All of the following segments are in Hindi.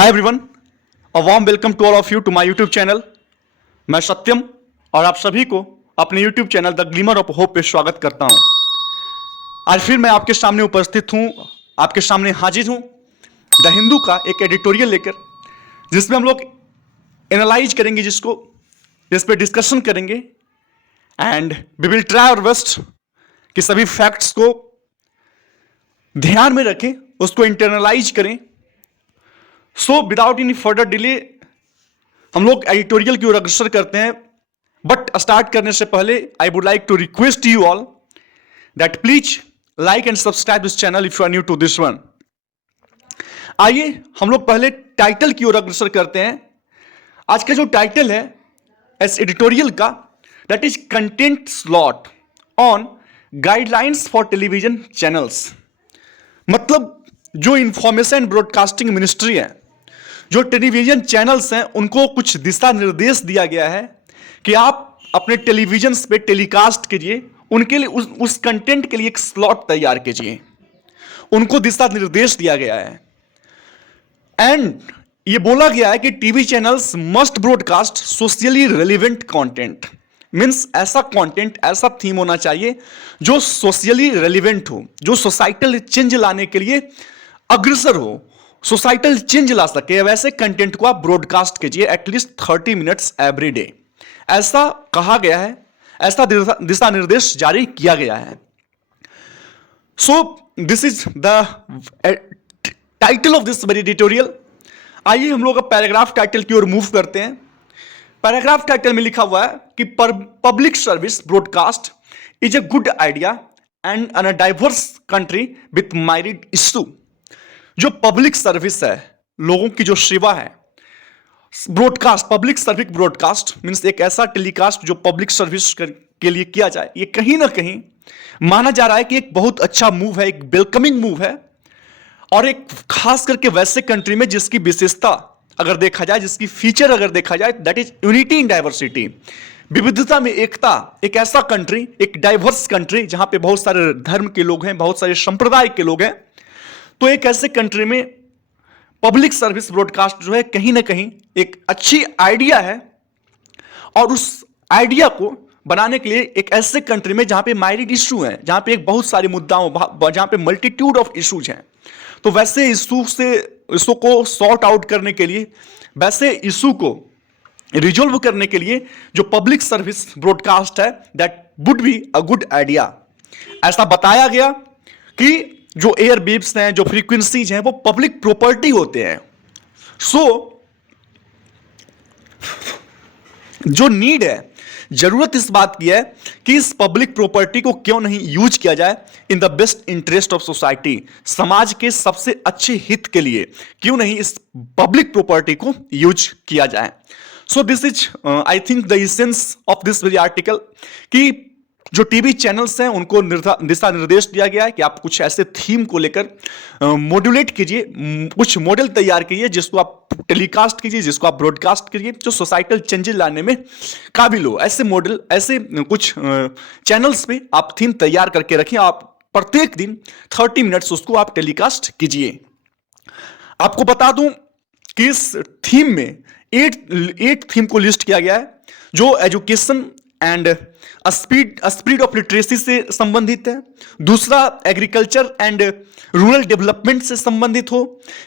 Hi everyone, a warm welcome to all of you to my YouTube channel. मैं सत्यम और आप सभी को अपने YouTube channel the glimmer of hope पे स्वागत करता हूं। आज फिर मैं आपके सामने उपस्थित हूं, आपके सामने हाजिर हूं द हिंदू का एक एडिटोरियल लेकर, जिसमें हम लोग एनालाइज करेंगे, जिस पे डिस्कशन करेंगे and we will try our best कि सभी फैक्ट्स को ध्यान में रखें, उसको इंटरनलाइज करें। So without any further delay हम लोग एडिटोरियल की ओर अग्रसर करते हैं। बट स्टार्ट करने से पहले I would like to request you all that please like and subscribe this channel if you are new to this one. आइए हम लोग पहले टाइटल की ओर अग्रसर करते हैं। आज का जो टाइटल है इस एडिटोरियल का, that is content slot on guidelines for television channels. मतलब जो इंफॉर्मेशन ब्रॉडकास्टिंग मिनिस्ट्री है, जो टेलीविजन चैनल्स हैं, उनको कुछ दिशा निर्देश दिया गया है कि आप अपने टेलीविजन पे टेलीकास्ट कीजिए, उनके लिए उस कंटेंट के लिए एक स्लॉट तैयार कीजिए। उनको दिशा निर्देश दिया गया है एंड ये बोला गया है कि TV channels must broadcast socially relevant content. Means ऐसा कंटेंट, ऐसा थीम होना चाहिए जो सोशली रेलिवेंट हो, जो सोसाइटल चेंज लाने के लिए अग्रसर हो, सोसाइटल चेंज ला सके। वैसे कंटेंट को आप ब्रॉडकास्ट कीजिए एटलीस्ट 30 मिनट्स एवरी डे, ऐसा कहा गया है, ऐसा दिशा निर्देश जारी किया गया है। सो this is the title of this editorial. आइए हम लोग अब पैराग्राफ टाइटल की ओर मूव करते हैं। पैराग्राफ टाइटल में लिखा हुआ है कि public service broadcast is a good idea and in a diverse country with myriad issue. जो पब्लिक सर्विस है, लोगों की जो सेवा है, broadcast, public service broadcast means एक ऐसा टेलीकास्ट जो पब्लिक सर्विस के लिए किया जाए, ये कहीं ना कहीं माना जा रहा है कि एक बहुत अच्छा मूव है, एक वेलकमिंग मूव है। और एक खास करके वैसे कंट्री में जिसकी विशेषता अगर देखा जाए, जिसकी फीचर अगर देखा जाए, that is unity in diversity, विविधता में एकता। एक ऐसा कंट्री, एक डाइवर्स कंट्री जहां पे बहुत सारे धर्म के लोग हैं, बहुत सारे संप्रदाय के लोग हैं। तो एक ऐसे कंट्री में पब्लिक सर्विस ब्रॉडकास्ट जो है कहीं ना कहीं एक अच्छी आइडिया है। और उस आइडिया को बनाने के लिए एक ऐसे कंट्री में जहां पे माइरिड इशू है, जहां पे एक बहुत सारे मुद्दाओं, जहां पे मल्टीट्यूड ऑफ इशूज हैं, तो वैसे इशू को सॉर्ट आउट करने के लिए, वैसे इशू को रिजोल्व करने के लिए जो पब्लिक सर्विस ब्रॉडकास्ट है, that would be a good idea. ऐसा बताया गया कि जो एयर वेव्स हैं, जो फ्रीक्वेंसीज हैं, वो पब्लिक प्रॉपर्टी होते हैं। सो जो नीड है, जरूरत इस बात की है कि इस पब्लिक प्रॉपर्टी को क्यों नहीं यूज किया जाए in the best interest of society. समाज के सबसे अच्छे हित के लिए क्यों नहीं इस पब्लिक प्रॉपर्टी को यूज किया जाए। सो this is I think the essence of this very article कि जो टीवी चैनल्स हैं उनको दिशा निर्देश दिया गया है कि आप कुछ ऐसे थीम को लेकर मॉड्यूलेट कीजिए, कुछ मॉडल तैयार कीजिए जिसको आप टेलीकास्ट कीजिए, जिसको आप ब्रॉडकास्ट कीजिए, जो सोसाइटल चेंजेस लाने में काबिल हो। ऐसे मॉडल, ऐसे कुछ चैनल्स पे आप थीम तैयार करके रखिए। आप प्रत्येक दिन 30 मिनट्स उसको आप टेलीकास्ट कीजिए। आपको बता दूं कि इस थीम में 8 थीम को लिस्ट किया गया है, जो education and speed of literacy से संबंधित है। दूसरा एग्रीकल्चर एंड रूरल डेवलपमेंट से संबंधित हो,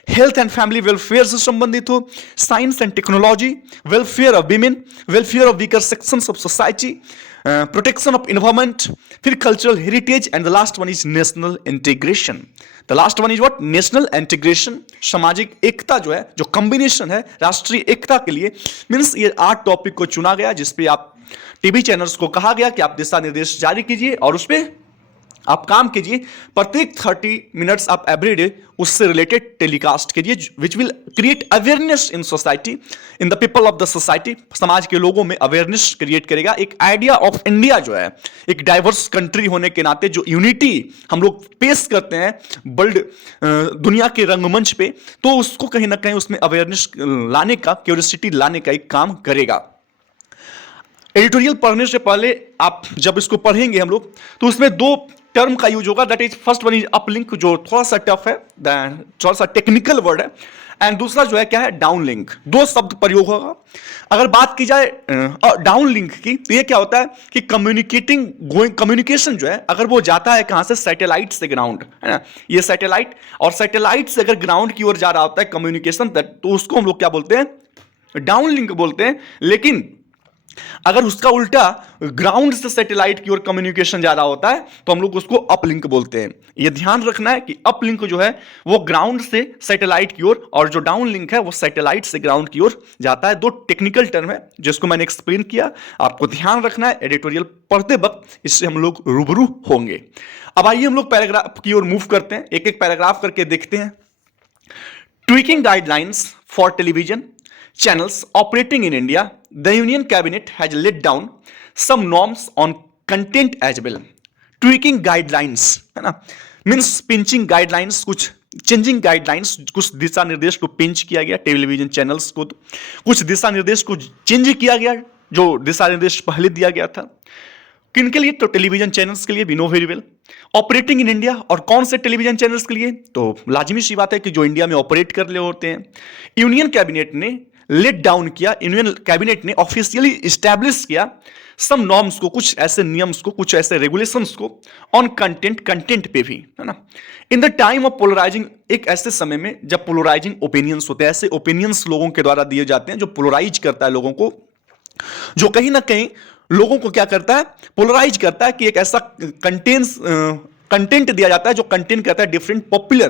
हेल्थ एंड फैमिली वेलफेयर से संबंधित हो, science and technology, welfare of women, welfare of weaker sections of society, protection of environment, फिर cultural heritage and the last one is national integration. The last one is what? National integration. सामाजिक एकता जो है, जो कॉम्बिनेशन है राष्ट्रीय एकता के लिए। मींस ये 8 टॉपिक को चुना गया जिसपे आप टीवी चैनल्स को कहा गया कि आप दिशा निर्देश जारी कीजिए और उस पर आप काम कीजिए। प्रत्येक 30 मिनट्स आप एवरीडे उससे रिलेटेड टेलीकास्ट कीजिए, which will create awareness in society, in the people of the society. समाज के लोगों में अवेयरनेस क्रिएट करेगा। एक आइडिया ऑफ इंडिया जो है, एक डाइवर्स कंट्री होने के नाते जो यूनिटी हम लोग पेश करते हैं वर्ल्ड दुनिया के रंगमंच पे, तो उसको कहीं ना कहीं उसमें अवेयरनेस लाने का, क्यूरियोसिटी लाने का एक काम करेगा। एडिटोरियल पढ़ने से पहले आप जब इसको पढ़ेंगे हम लोग, तो उसमें 2 टर्म का यूज होगा। That is first one is uplink, जो थोड़ा सा टफ है, थोड़ा सा टेक्निकल वर्ड है, एंड दूसरा जो है क्या है, डाउन लिंक। दो शब्द प्रयोग होगा। अगर बात की जाए डाउन लिंक की, तो ये क्या होता है कि कम्युनिकेशन जो है अगर वो जाता है कहां से, सैटेलाइट से ग्राउंड, है ना, ये सैटेलाइट, और सैटेलाइट से अगर ग्राउंड की ओर जा रहा होता है कम्युनिकेशन, तो उसको हम लोग क्या बोलते हैं, डाउन लिंक बोलते हैं। लेकिन अगर उसका उल्टा ग्राउंड से सैटेलाइट की ओर कम्युनिकेशन जा रहा होता है तो हम लोग उसको अपलिंक बोलते हैं। यह ध्यान रखना है कि अपलिंक जो है वो ग्राउंड से सैटेलाइट की ओर, और जो डाउन लिंक है वो सैटेलाइट से ग्राउंड की ओर जाता है। दो टेक्निकल टर्म है जिसको मैंने एक्सप्लेन किया, आपको ध्यान रखना है, एडिटोरियल पढ़ते वक्त इससे हम लोग रूबरू होंगे। अब आइए हम लोग पैराग्राफ की ओर मूव करते हैं, एक एक पैराग्राफ करके देखते हैं। Tweaking guidelines for television channels operating in India, the Union Cabinet has laid down some norms on content as well. Tweaking guidelines है ना, मीन्स पिंचिंग गाइडलाइंस, कुछ चेंजिंग गाइडलाइंस, कुछ दिशा निर्देश को पिंच किया गया टेलीविजन चैनल्स को, कुछ दिशा निर्देश को चेंज किया गया जो दिशा निर्देश पहले दिया गया था। किन के लिए, तो टेलीविजन चैनल्स के लिए, we know very well. Operating in India, और कौन से टेलीविजन चैनल्स के लिए, तो लाजिमी सी बात है कि जो इंडिया में ऑपरेट कर रहे होते हैं। यूनियन कैबिनेट ने लेट डाउन किया, यूनियन कैबिनेट ने ऑफिशियली इस्टेब्लिश किया सम नॉर्म्स को, कुछ ऐसे नियम्स को, कुछ ऐसे रेगुलेशंस को, ऑन कंटेंट पे भी, है ना। In the time of polarising, एक ऐसे समय में जब पोलराइजिंग ओपिनियंस होते हैं, ऐसे ओपिनियंस लोगों के द्वारा दिए जाते हैं जो पोलराइज करता है लोगों को, जो कहीं ना कहीं लोगों को क्या करता है, पोलराइज करता है, कि एक ऐसा कंटेंट दिया जाता है जो कंटेंट कहता है डिफरेंट पॉपुलर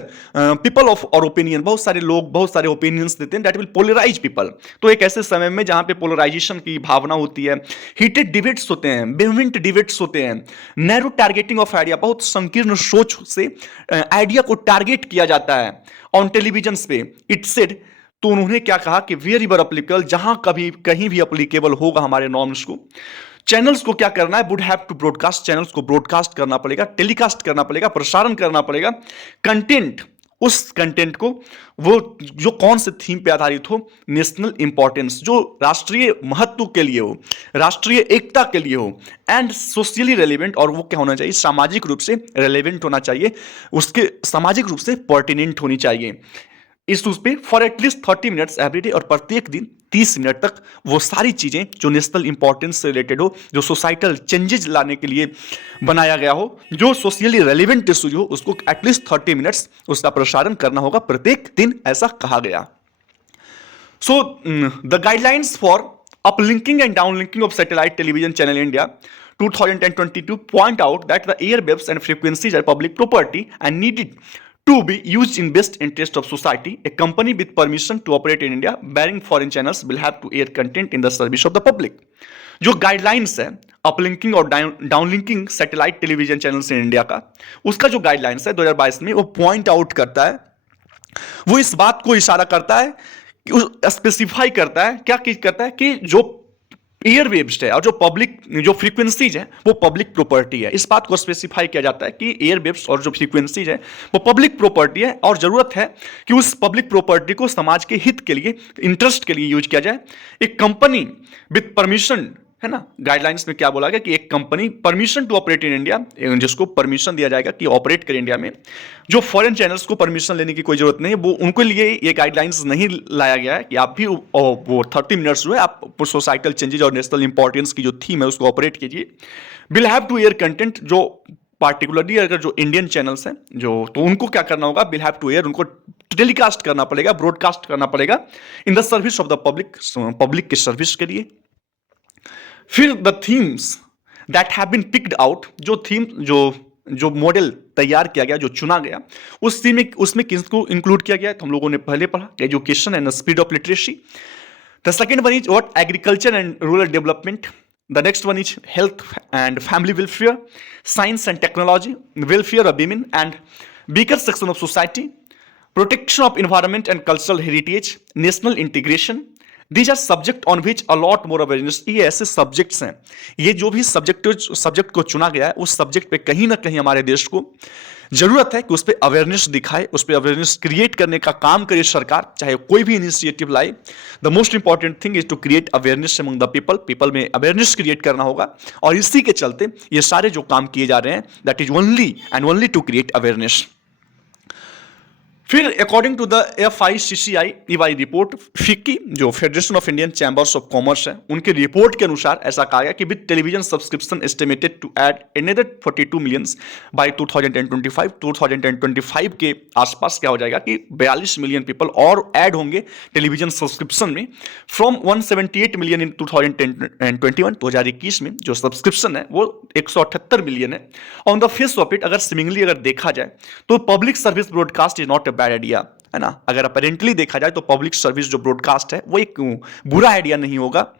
पीपल ऑफ और ओपिनियन, बहुत सारे लोग बहुत सारे ओपिनियंस देते हैं, दैट विल पोलराइज पीपल। तो एक ऐसे समय में जहां पे पोलराइजेशन की भावना होती है, हीटेड डिबेट्स होते हैं, वेहेमेंट डिबेट्स होते हैं, नैरो टारगेटिंग ऑफ आइडिया, बहुत संकीर्ण सोच से आइडिया को टारगेट किया जाता है ऑन टेलीविजन पे, इट सेड। तो उन्होंने क्या कहा कि वेरी वर अप्लीकेबल, जहां कभी कहीं भी अप्लीकेबल होगा हमारे नॉर्म्स को, चैनल्स को क्या करना है, would have to broadcast, channels को ब्रॉडकास्ट करना पड़ेगा, टेलीकास्ट करना पड़ेगा, प्रसारण करना पड़ेगा कंटेंट, उस कंटेंट को, वो जो कौन से थीम पे आधारित हो, नेशनल इंपॉर्टेंस, जो राष्ट्रीय महत्व के लिए हो, राष्ट्रीय एकता के लिए हो, एंड सोशली रेलिवेंट, और वो क्या होना चाहिए, सामाजिक रूप से रेलिवेंट होना चाहिए, उसके सामाजिक रूप से पर्टिनेंट होनी चाहिए इश्यूज पे, फॉर एटलीस्ट 30 मिनट्स एवरीडे, और प्रत्येक दिन 30 मिनट तक वो सारी चीजें जो नेशनल इंपॉर्टेंस से रिलेटेड हो, जो सोसाइटल चेंजेस लाने के लिए बनाया गया हो, जो सोशली रेलिवेंट इश्यूज हो, उसको एटलीस्ट 30 मिनट्स उसका प्रसारण करना होगा प्रत्येक दिन, ऐसा कहा गया। So the guidelines for uplinking and downlinking of satellite television channel India 2022 point out that the airwaves and frequencies are public property and needed to be used in best interest of society. A company with permission to operate in India bearing foreign channels will have to air content in the service of the public. जो गाइडलाइंस है अपलिंकिंग और downlinking satellite television channels in India का, उसका जो गाइडलाइंस है 2022 में, वो पॉइंट आउट करता है, वो इस बात को इशारा करता है, स्पेसिफाई करता है, क्या करता है कि जो एयरवेव्स है और जो पब्लिक जो फ्रीक्वेंसीज है वो पब्लिक प्रॉपर्टी है। इस बात को स्पेसिफाई किया जाता है कि एयरवेव्स और जो फ्रीक्वेंसीज है वो पब्लिक प्रॉपर्टी है, और जरूरत है कि उस पब्लिक प्रॉपर्टी को समाज के हित के लिए, इंटरेस्ट के लिए यूज किया जाए। एक कंपनी विद परमिशन, है ना, गाइडलाइंस में क्या बोला गया कि एक company permission to operate in India, जिसको परमिशन दिया जाएगा कि ऑपरेट करे इंडिया में, जो फॉरेन चैनल्स को परमिशन लेने की कोई जरूरत नहीं है, वो उनके लिए ये गाइडलाइंस नहीं लाया गया है कि आप भी वो 30 मिनट्स जो है आप सोसाइटल चेंजेस और नेशनल इंपॉर्टेंस की जो थीम है उसको ऑपरेट कीजिए। Will have to air content, जो पार्टिकुलरली अगर जो इंडियन चैनल्स हैं जो, तो उनको क्या करना होगा, विल हैव टू एयर, उनको टेलीकास्ट करना पड़ेगा, ब्रॉडकास्ट करना पड़ेगा in the service of the public, पब्लिक के सर्विस के लिए। फिर the themes that have been picked out, जो थीम जो मॉडल तैयार किया गया, जो चुना गया, उस थीम में उसमें किसको इंक्लूड किया गया है, तो हम लोगों ने पहले पढ़ा, education and speed of literacy. The second one is what, agriculture and rural development. The next one is health and family welfare, science and technology, welfare of women and weaker section of society, protection of environment and cultural heritage, national integration. These are subject on which a lot more awareness, ये ऐसे सब्जेक्ट्स हैं, ये जो भी सब्जेक्ट को चुना गया है उस सब्जेक्ट पे कहीं ना कहीं हमारे देश को जरूरत है कि उस पर अवेयरनेस दिखाए, उस पर अवेयरनेस क्रिएट करने का काम करे सरकार, चाहे कोई भी इनिशिएटिव लाए। The most important thing is to create awareness among the people, people में अवेयरनेस क्रिएट करना होगा, और इसी के चलते ये सारे जो काम किए जा रहे हैं, that is only and only to create awareness. फिर according to the FICCI EY report, FICCI जो federation of Indian chambers of commerce है, उनके रिपोर्ट के अनुसार ऐसा कहा गया कि with television subscription estimated to add another 42 millions by 2025 के आसपास क्या हो जाएगा कि 42 मिलियन पीपल और ऐड होंगे टेलीविजन सब्सक्रिप्शन में फ्रॉम 178 मिलियन इन 2021 में जो सब्सक्रिप्शन है वो 178 मिलियन है। On the face of it अगर सिमिंगली अगर देखा जाए तो public service broadcast is not a bad idea, है ना। अगर अपेरेंटली देखा जाए तो पब्लिक सर्विस जो ब्रॉडकास्ट है वो एक बुरा आइडिया नहीं होगा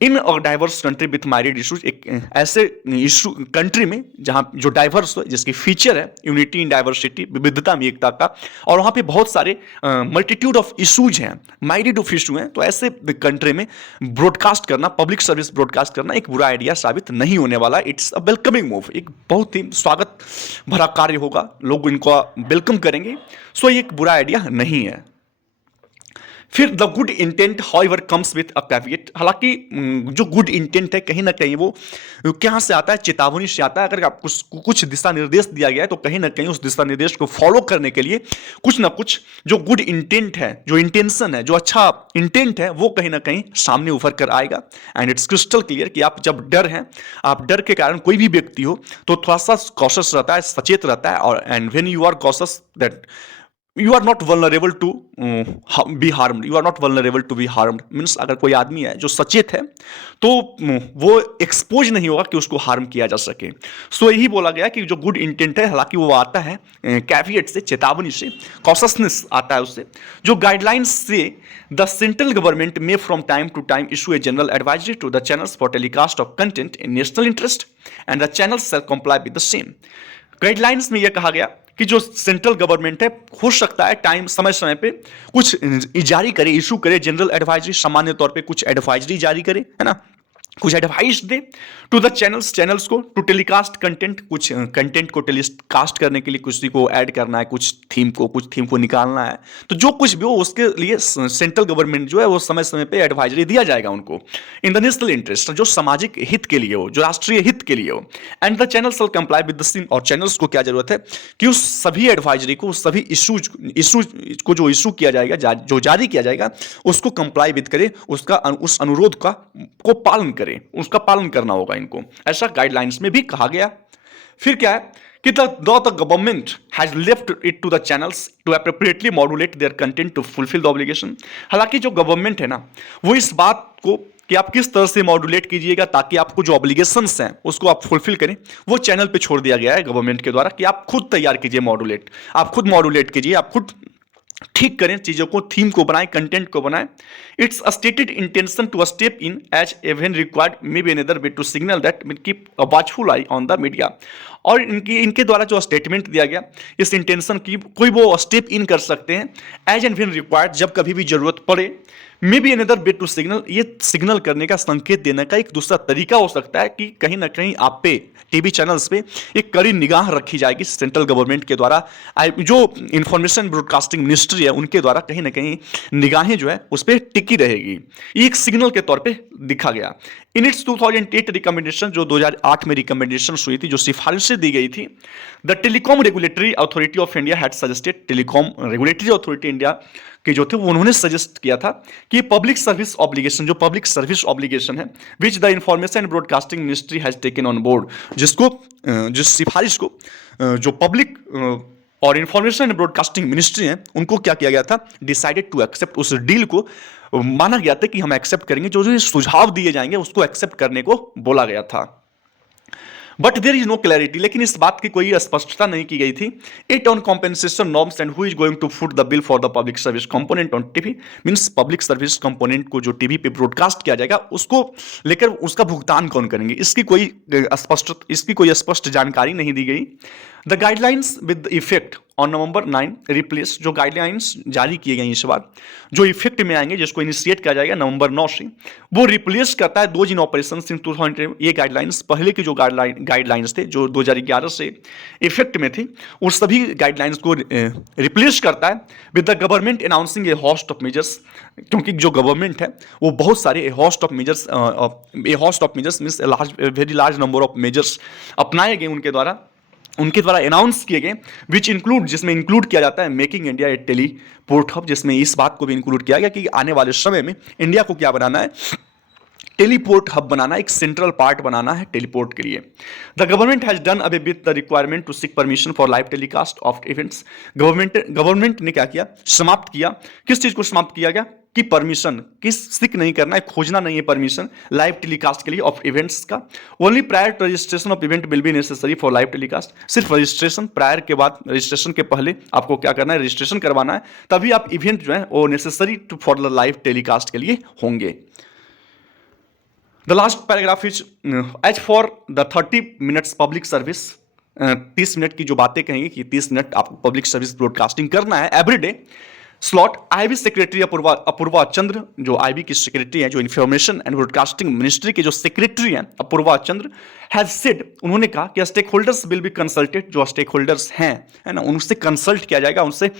इन और डाइवर्स कंट्री विथ माइरिड इशूज, एक ऐसे इशू कंट्री में जहां जो डाइवर्स हो, जिसकी फीचर है यूनिटी इन डाइवर्सिटी, विविधता में एकता का, और वहां पे बहुत सारे मल्टीट्यूड ऑफ इशूज हैं, माइरिड ऑफ इशू हैं, तो ऐसे कंट्री में ब्रॉडकास्ट करना, पब्लिक सर्विस ब्रॉडकास्ट करना एक बुरा आइडिया साबित नहीं होने वाला। इट्स अ वेलकमिंग मूव, एक बहुत ही स्वागत भरा कार्य होगा, लोग इनको वेलकम करेंगे, सो ये एक बुरा आइडिया नहीं है। फिर the good intent however comes with a caveat, हालांकि जो गुड इंटेंट है कहीं ना कहीं वो कहां से आता है, चेतावनी से आता है। अगर आप कुछ दिशा निर्देश दिया गया है तो कहीं ना कहीं उस दिशा निर्देश को फॉलो करने के लिए कुछ ना कुछ जो गुड इंटेंट है, जो इंटेंशन है, जो अच्छा इंटेंट है, वो कहीं ना कहीं सामने उभर कर आएगा। एंड इट्स क्रिस्टल क्लियर कि आप जब डर हैं, आप डर के कारण कोई भी व्यक्ति हो तो थोड़ा सा कॉशियस रहता है, सचेत रहता है, और and when you are cautious that you are not vulnerable to be harmed, you are not vulnerable to be harmed means अगर कोई आदमी है जो सचेत है तो वो एक्सपोज नहीं होगा कि उसको हार्म किया जा सके। सो यही बोला गया कि जो गुड इंटेंट है, हालांकि वो आता है कैविएट से, चेतावनी से, कॉशियसनेस आता है उससे, जो गाइडलाइंस से द सेंट्रल गवर्नमेंट में from time to time issue a general advisory to the channels for telecast of content in national interest and the channels shall comply with the same. Guidelines में यह कहा गया कि जो सेंट्रल गवर्नमेंट है हो सकता है टाइम समय समय पे कुछ जारी करे, इशू करे जनरल एडवाइजरी, सामान्य तौर पे कुछ एडवाइजरी जारी करे, है ना, कुछ एडवाइस दे टू द चैनल्स को टू टेलीकास्ट कंटेंट, कुछ कंटेंट को टेलीकास्ट करने के लिए किसी को ऐड करना है, कुछ थीम को निकालना है, तो जो कुछ भी हो उसके लिए सेंट्रल गवर्नमेंट जो है वो समय समय पे एडवाइजरी दिया जाएगा उनको इन द नेशनल इंटरेस्ट, जो सामाजिक हित के लिए हो, जो राष्ट्रीय हित के लिए हो। And the channels will comply with the same, और चैनल्स को क्या जरूरत है कि उस सभी एडवाइजरी को, उस सभी इशूज को जो इशू किया जाएगा, जो जारी किया जाएगा, उसको कंप्लाई विद करे, उसका उस अनुरोध को पालन करे, उसका पालन करना होगा इनको, ऐसा गाइडलाइंस में भी कहा गया। फिर क्या है कि the government has left it to the channels to appropriately modulate their content to fulfil the obligation, हालांकि जो गवर्नमेंट है ना वो इस बात को कि आप किस तरह से मॉड्यूलेट कीजिएगा ताकि आपको जो ऑब्लिगेशंस हैं उसको आप फुलफिल करें, वो चैनल पे छोड़ दिया गया है गवर्नमेंट के द्वारा कि आप खुद तैयार कीजिए मॉड्यूलेट, आप खुद मॉड्यूलेट कीजिए, आप खुद ठीक करें चीजों को, थीम को बनाएं, कंटेंट को बनाएं। It's a stated intention to step in as even required may be another way to signal that will keep a watchful eye on the media, और इनके द्वारा जो स्टेटमेंट दिया गया, इस इंटेंशन की कोई वो स्टेप इन कर सकते हैं एज एंड व्हेन रिक्वायर्ड, जब कभी भी जरूरत पड़े, may be another way to signal, ये सिग्नल करने का, संकेत देने का एक दूसरा तरीका हो सकता है कि कहीं ना कहीं आप पे टीवी चैनल्स पे एक कड़ी निगाह रखी जाएगी सेंट्रल गवर्नमेंट के द्वारा, जो इंफॉर्मेशन ब्रॉडकास्टिंग मिनिस्ट्री है उनके द्वारा कहीं ना कहीं निगाहें जो है उस पर टिकी रहेगी, एक सिग्नल के तौर पे दिखा गया। इन इट्स 2008 रिकमेंडेशन, जो 2008 में रिकमेंडेशन हुई थी, जो सिफारिशें दी गई थी, the telecom regulatory authority of India had suggested, telecom regulatory authority India के जो थे उन्होंने सजेस्ट किया था कि पब्लिक सर्विस ऑब्लिगेशन, जो पब्लिक सर्विस ऑब्लिगेशन है which the information and broadcasting ministry has taken on board, जिस सिफारिश को जो पब्लिक और इंफॉर्मेशन एंड ब्रॉडकास्टिंग मिनिस्ट्री है उनको क्या किया गया था, डिसाइडेड टू एक्सेप्ट, उस डील को माना गया था कि हम एक्सेप्ट करेंगे, जो सुझाव दिए जाएंगे उसको एक्सेप्ट करने को बोला गया था। But there is no clarity, लेकिन इस बात की कोई स्पष्टता नहीं की गई थी। It on compensation norms and who is going to foot the bill for the public service component on TV, मींस पब्लिक सर्विस कंपोनेंट को जो टीवी पे ब्रॉडकास्ट किया जाएगा उसको लेकर उसका भुगतान कौन करेंगे, इसकी कोई स्पष्ट जानकारी नहीं दी गई। The guidelines with effect on November 9 replace, जो गाइडलाइंस जारी किए गए इस बार, जो इफेक्ट में आएंगे, जिसको इनिशिएट किया जाएगा नवंबर 9 से, वो रिप्लेस करता है दोज इन ऑपरेशन इन 2000। ये गाइडलाइंस पहले की जो गाइडलाइंस थे जो 2011 से इफेक्ट में थी, उस सभी गाइडलाइंस को रिप्लेस करता है with the government announcing A host of measures, क्योंकि जो गवर्नमेंट है वो बहुत सारे host of measures means very large number of measures अपनाए गए उनके द्वारा उनके द्वारा अनाउंस किए गए, विच इंक्लूड, जिसमें इंक्लूड किया जाता है मेकिंग इंडिया ए टेलीपोर्ट हब, जिसमें इस बात को भी इंक्लूड किया गया कि आने वाले समय में इंडिया को क्या बनाना है, टेलीपोर्ट हब बनाना, एक सेंट्रल पार्ट बनाना है टेलीपोर्ट के लिए। The government has done away with the requirement to seek permission for live telecast of events. Government ने क्या किया, समाप्त किया, किस चीज को समाप्त किया गया कि परमिशन किस सीक नहीं करना है, खोजना नहीं है परमिशन लाइव टेलीकास्ट के लिए ऑफ इवेंट्स का। Only prior to registration of event will be necessary for live telecast. सिर्फ रजिस्ट्रेशन, प्रायर के बाद, रजिस्ट्रेशन के पहले आपको क्या करना है, रजिस्ट्रेशन करवाना है, तभी आप इवेंट जो है वो necessary for the live telecast के लिए होंगे। The last paragraph is as for the 30 minutes public service, 30 minute की जो बातें कहेंगे कि 30 मिनट आपको पब्लिक सर्विस ब्रॉडकास्टिंग करना है everyday. Slot IB secretary Apurva Chandra, जो आईबी की सेक्रेटरी हैं, जो इंफॉर्मेशन एंड ब्रॉडकास्टिंग मिनिस्ट्री के जो सेक्रेटरी हैं अपूर्वा चंद्र, हैज सेड, उन्होंने कहा कि stakeholders will be consulted, जो स्टेक होल्डर्स हैं, है ना, उनसे कंसल्ट किया जाएगा, उनसे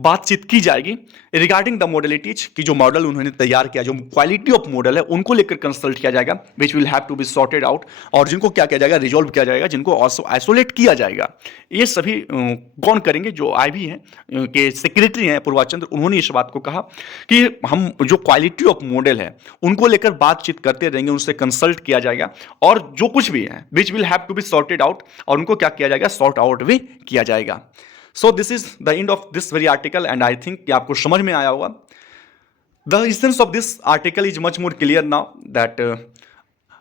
बातचीत की जाएगी रिगार्डिंग द मॉडलिटीज की जो मॉडल उन्होंने तैयार किया, जो क्वालिटी ऑफ मॉडल है उनको लेकर कंसल्ट किया जाएगा, which will have to be sorted out, और जिनको क्या किया जाएगा, रिजॉल्व किया जाएगा, जिनको आइसोलेट किया जाएगा। ये सभी कौन करेंगे, जो आईबी हैं के सेक्रेटरी हैं अपूर्वा चंद्र, उन्होंने इस बात को कहा कि हम जो क्वालिटी ऑफ मॉडल है उनको लेकर बातचीत करते रहेंगे, उनसे कंसल्ट किया जाएगा, और जो कुछ भी है which will have to be sorted out, और उनको क्या किया जाएगा, सॉर्ट आउट भी किया जाएगा। सो this is the end of this very article and I think कि आपको समझ में आया होगा। The essence of this article is much more clear now that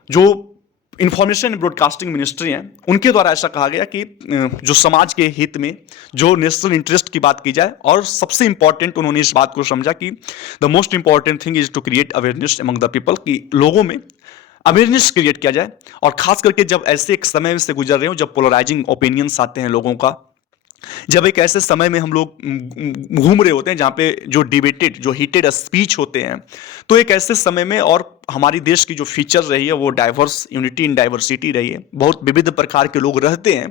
जो इंफॉर्मेशन ब्रॉडकास्टिंग मिनिस्ट्री है उनके द्वारा ऐसा कहा गया कि जो समाज के हित में जो नेशनल इंटरेस्ट की बात की जाए, और सबसे इंपॉर्टेंट उन्होंने इस बात को समझा कि the most important thing is to create awareness among the people, कि लोगों में अवेयरनेस क्रिएट किया जाए, और खास करके जब ऐसे एक समय से गुजर रहे हो जब पोलराइजिंग ओपिनियंस आते हैं लोगों का, जब एक ऐसे समय में हम लोग घूम रहे होते हैं जहाँ पे जो डिबेटेड, जो हीटेड स्पीच होते हैं, तो एक ऐसे समय में, और हमारी देश की जो फीचर रही है वो डाइवर्स, यूनिटी इन डाइवर्सिटी रही है, बहुत विविध प्रकार के लोग रहते हैं,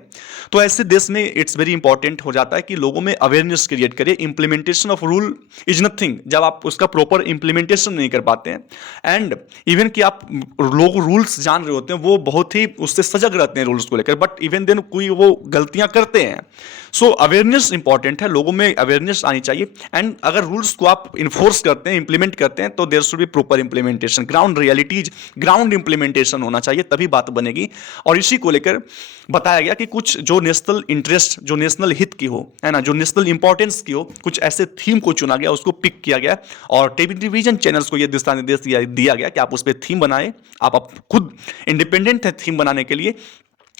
तो ऐसे देश में इट्स वेरी इंपॉर्टेंट हो जाता है कि लोगों में अवेयरनेस क्रिएट करिए। Implementation of rule is nothing, जब आप उसका प्रॉपर इंप्लीमेंटेशन नहीं कर पाते हैं, एंड इवन कि आप लोग रूल्स जान रहे होते हैं, वो बहुत ही उससे सजग रहते हैं रूल्स को लेकर, बट इवन देन कोई वो गलतियां करते हैं। सो अवेयरनेस इंपॉर्टेंट है, लोगों में अवेयरनेस आनी चाहिए, एंड अगर रूल्स को आप इन्फोर्स करते हैं, इंप्लीमेंट करते हैं, तो there should be proper implementation, ground realities, ground implementation होना चाहिए, तभी बात बनेगी। और इसी को लेकर बताया गया कि कुछ जो नेशनल इंटरेस्ट, जो नेशनल हित की हो, है ना, जो नेशनल इंपॉर्टेंस की हो, कुछ ऐसे थीम को चुना गया, उसको पिक किया गया, और टेलीविजन चैनल्स को यह दिशा निर्देश दिया गया कि आप उस पर थीम बनाए, आप खुद इंडिपेंडेंट है थीम बनाने के लिए,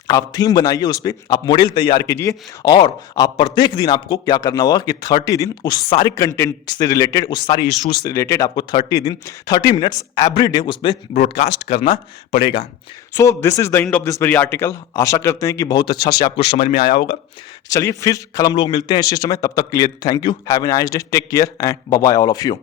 आप थीम बनाइए, उस पर आप मॉडल तैयार कीजिए, और आप प्रत्येक दिन आपको क्या करना होगा कि 30 दिन उस सारे कंटेंट से रिलेटेड, उस सारे इश्यूज से रिलेटेड आपको 30 मिनट्स एवरी डे उस पर ब्रॉडकास्ट करना पड़ेगा। So this is the end of this very article. आशा करते हैं कि बहुत अच्छा से आपको समझ में आया होगा। चलिए फिर कल हम लोग मिलते हैं इसी समय, तब तक के लिए thank you, have a nice day, take care and bye bye all of you.